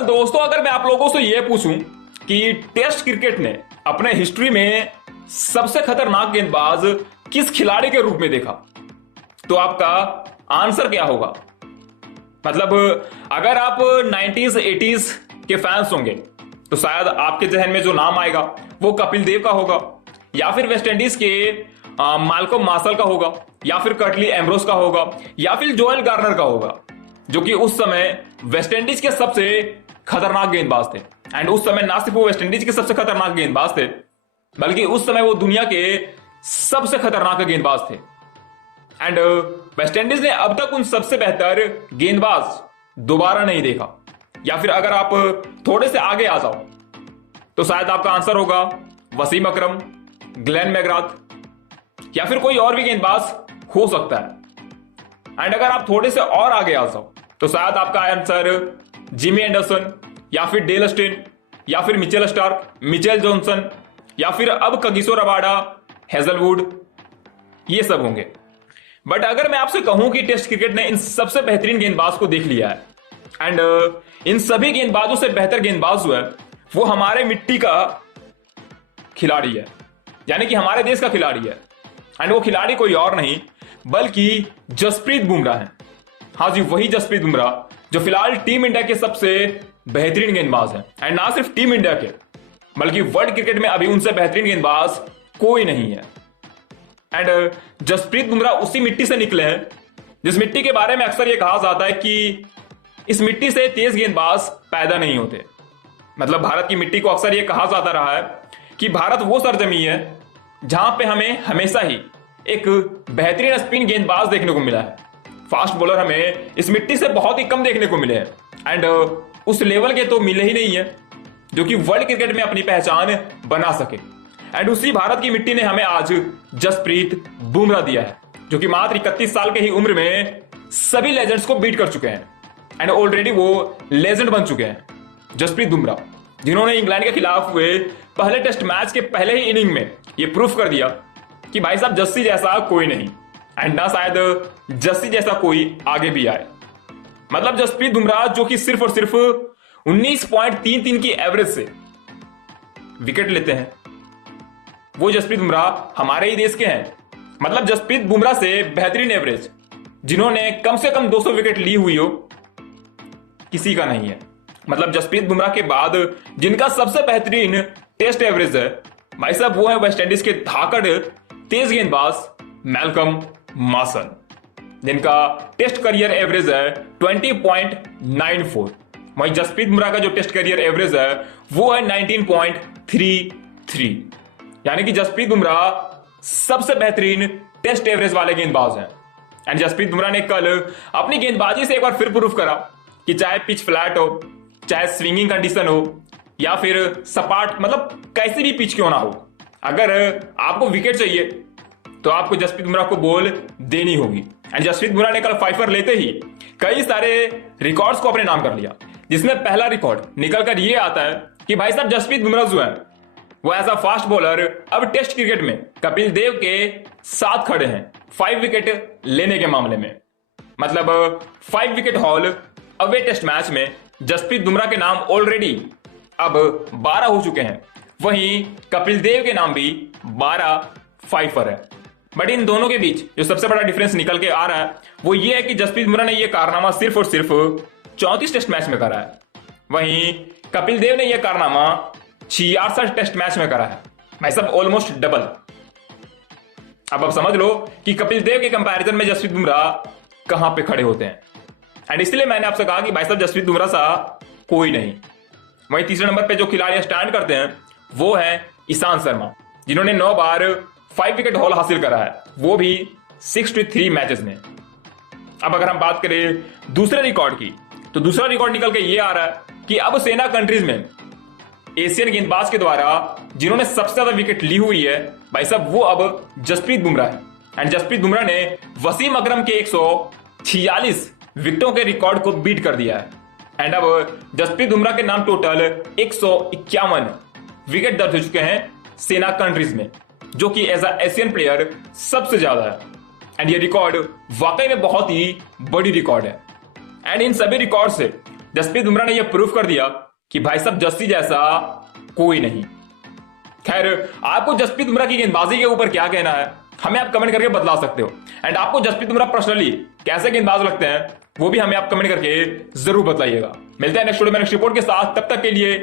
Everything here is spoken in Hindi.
दोस्तों, अगर मैं आप लोगों से यह पूछूं कि टेस्ट क्रिकेट ने अपने हिस्ट्री में सबसे खतरनाक गेंदबाज किस खिलाड़ी के रूप में देखा, तो आपका आंसर क्या होगा? मतलब अगर आप 90s 80s के फैंस होंगे तो शायद आपके जहन में जो नाम आएगा वो कपिल देव का होगा, या फिर वेस्ट इंडीज के माल्कम मार्शल का होगा, या फिर कर्टली एम्ब्रोस का होगा, या फिर जोएल गार्नर का होगा, जो कि उस समय वेस्ट इंडीज के सबसे खतरनाक गेंदबाज थे। एंड उस समय ना सिर्फ वो वेस्ट इंडीज के सबसे खतरनाक गेंदबाज थे, बल्कि उस समय वो दुनिया के सबसे खतरनाक गेंदबाज थे। एंड वेस्ट इंडीज ने अब तक उन सबसे बेहतर गेंदबाज दोबारा नहीं देखा। या फिर अगर आप थोड़े से आगे आ जाओ तो शायद आपका आंसर होगा वसीम अकरम, ग्लेन मैकग्राथ, या फिर कोई और भी गेंदबाज हो सकता है। एंड अगर आप थोड़े से और आगे आ जाओ तो शायद आपका आंसर जिमी एंडरसन, या फिर डेल स्टेन, या फिर मिचेल स्टार्क, मिचेल जॉनसन, या फिर अब कगिसो रबाडा, हेजलवुड, ये सब होंगे। बट अगर मैं आपसे कहूं कि टेस्ट क्रिकेट ने इन सबसे बेहतरीन गेंदबाज को देख लिया है, एंड इन सभी गेंदबाजों से बेहतर गेंदबाज जो है वो हमारे मिट्टी का खिलाड़ी है, यानी कि हमारे देश का खिलाड़ी है। एंड वो खिलाड़ी कोई और नहीं बल्कि जसप्रीत बुमराह है। हाँ जी, वही जसप्रीत बुमराह जो फिलहाल टीम इंडिया के सबसे बेहतरीन गेंदबाज है। एंड ना सिर्फ टीम इंडिया के, बल्कि वर्ल्ड क्रिकेट में अभी उनसे बेहतरीन गेंदबाज कोई नहीं है। एंड जसप्रीत बुमराह उसी मिट्टी से निकले हैं जिस मिट्टी के बारे में अक्सर यह कहा जाता है कि इस मिट्टी से तेज गेंदबाज पैदा नहीं होते। मतलब भारत की मिट्टी को अक्सर यह कहा जाता रहा है कि भारत वो सरजमी है जहां पे हमें हमेशा ही एक बेहतरीन स्पिन गेंदबाज देखने को मिला है। फास्ट बॉलर हमें इस मिट्टी से बहुत ही कम देखने को मिले हैं। एंड उस लेवल के तो मिले ही नहीं है जो कि वर्ल्ड क्रिकेट में अपनी पहचान बना सके। एंड उसी भारत की मिट्टी ने हमें आज जसप्रीत बुमराह दिया है, जो कि मात्र 31 साल के ही उम्र में सभी लेजेंड्स को बीट कर चुके हैं। एंड ऑलरेडी वो लेजेंड बन चुके हैं, जसप्रीत बुमराह, जिन्होंने इंग्लैंड के खिलाफ हुए पहले टेस्ट मैच के पहले ही इनिंग में ये प्रूफ कर दिया कि भाई साहब जस्सी जैसा कोई नहीं, एंड ना शायद जस्सी जैसा कोई आगे भी आए। मतलब जसप्रीत बुमराह जो कि सिर्फ और सिर्फ 19.33 की एवरेज से विकेट लेते हैं, वो जसप्रीत बुमराह हमारे ही देश के हैं। मतलब जसप्रीत बुमराह से बेहतरीन एवरेज जिन्होंने कम से कम 200 विकेट ली हुई हो किसी का नहीं है। मतलब जसप्रीत बुमराह के बाद जिनका सबसे बेहतरीन टेस्ट एवरेज है भाई साहब, वो है वेस्ट इंडीज के धाकड़ तेज गेंदबाज मैल्कम मार्शल, जिनका टेस्ट करियर एवरेज है 20.94। वहीं जसप्रीत बुमराह का जो टेस्ट करियर एवरेज है वो है 19.33। यानी कि जसप्रीत बुमराह सबसे बेहतरीन टेस्ट एवरेज वाले गेंदबाज हैं। एंड जसप्रीत बुमराह ने कल अपनी गेंदबाजी से एक बार फिर प्रूफ करा कि चाहे पिच फ्लैट हो, चाहे स्विंगिंग कंडीशन हो, या फिर सपाट, मतलब कैसी भी पिच क्यों ना हो, अगर आपको विकेट चाहिए तो आपको जसप्रीत बुमराह को बॉल देनी होगी। एंड जसप्रीत बुमराह ने कल फाइफर लेते ही कई सारे रिकॉर्ड्स को अपने नाम कर लिया, जिसमें पहला रिकॉर्ड निकल कर ये आता है कि भाई साहब जसप्रीत बुमराह जो है वो एज अ फास्ट बॉलर अब टेस्ट क्रिकेट में कपिल देव के साथ खड़े हैं 5 विकेट लेने के मामले में। मतलब 5 wicket haul away test match में जसप्रीत बुमराह के नाम ऑलरेडी अब 12 हो चुके हैं। वहीं कपिल देव के नाम भी 12 फाइफर है। बट इन दोनों के बीच जो सबसे बड़ा डिफरेंस निकल के आ रहा है वो ये है कि जसप्रीत बुमराह ने यह कारनामा सिर्फ और सिर्फ 34 टेस्ट मैच में करा है, वहीं कपिल देव ने यह कारनामा 66 टेस्ट मैच में करा है। भाई साहब ऑलमोस्ट डबल। अब समझ लो कि कपिल देव के कंपैरिजन में जसप्रीत बुमराह कहां पे खड़े होते हैं। एंड इसलिए मैंने आपसे कहा कि भाई साहब जसप्रीत बुमराह सा कोई नहीं। वहीं तीसरे नंबर पे जो खिलाड़ी स्टैंड करते हैं वो है ईशांत शर्मा, जिन्होंने 9 बार 5 विकेट हॉल हासिल करा है, वो भी 63 मैचेस में। अब अगर हम बात करें दूसरे रिकॉर्ड की, तो दूसरा रिकॉर्ड निकल के ये आ रहा है कि अब सेना कंट्रीज में एशियन गेंदबाज के द्वारा जिन्होंने सबसे ज्यादा विकेट ली हुई है भाई साहब वो अब जसप्रीत बुमराह है। एंड जसप्रीत बुमराह ने वसीम अकरम के 146 विकेटों के रिकॉर्ड को बीट कर दिया है। एंड अब जसप्रीत बुमराह के नाम टोटल 151 विकेट दर्ज हो चुके हैं सेना कंट्रीज में, जो कि एज अ एशियन प्लेयर सबसे ज्यादा है। एंड ये रिकॉर्ड वाकई में बहुत ही बड़ी रिकॉर्ड है। एंड इन सभी रिकॉर्ड से जसप्रीत बुमराह ने यह प्रूफ कर दिया कि भाई साहब जस्सी जैसा कोई नहीं। खैर, आपको जसप्रीत बुमराह की गेंदबाजी के ऊपर क्या कहना है, हमें आप कमेंट करके बतला सकते हो। एंड आपको जसप्रीत बुमराह पर्सनली कैसे गेंदबाज लगते हैं, वो भी हमें आप कमेंट करके जरूर बताइएगा। मिलते हैं नेक्स्ट वीडियो में नेक्स्ट रिपोर्ट के साथ, तब तक के लिए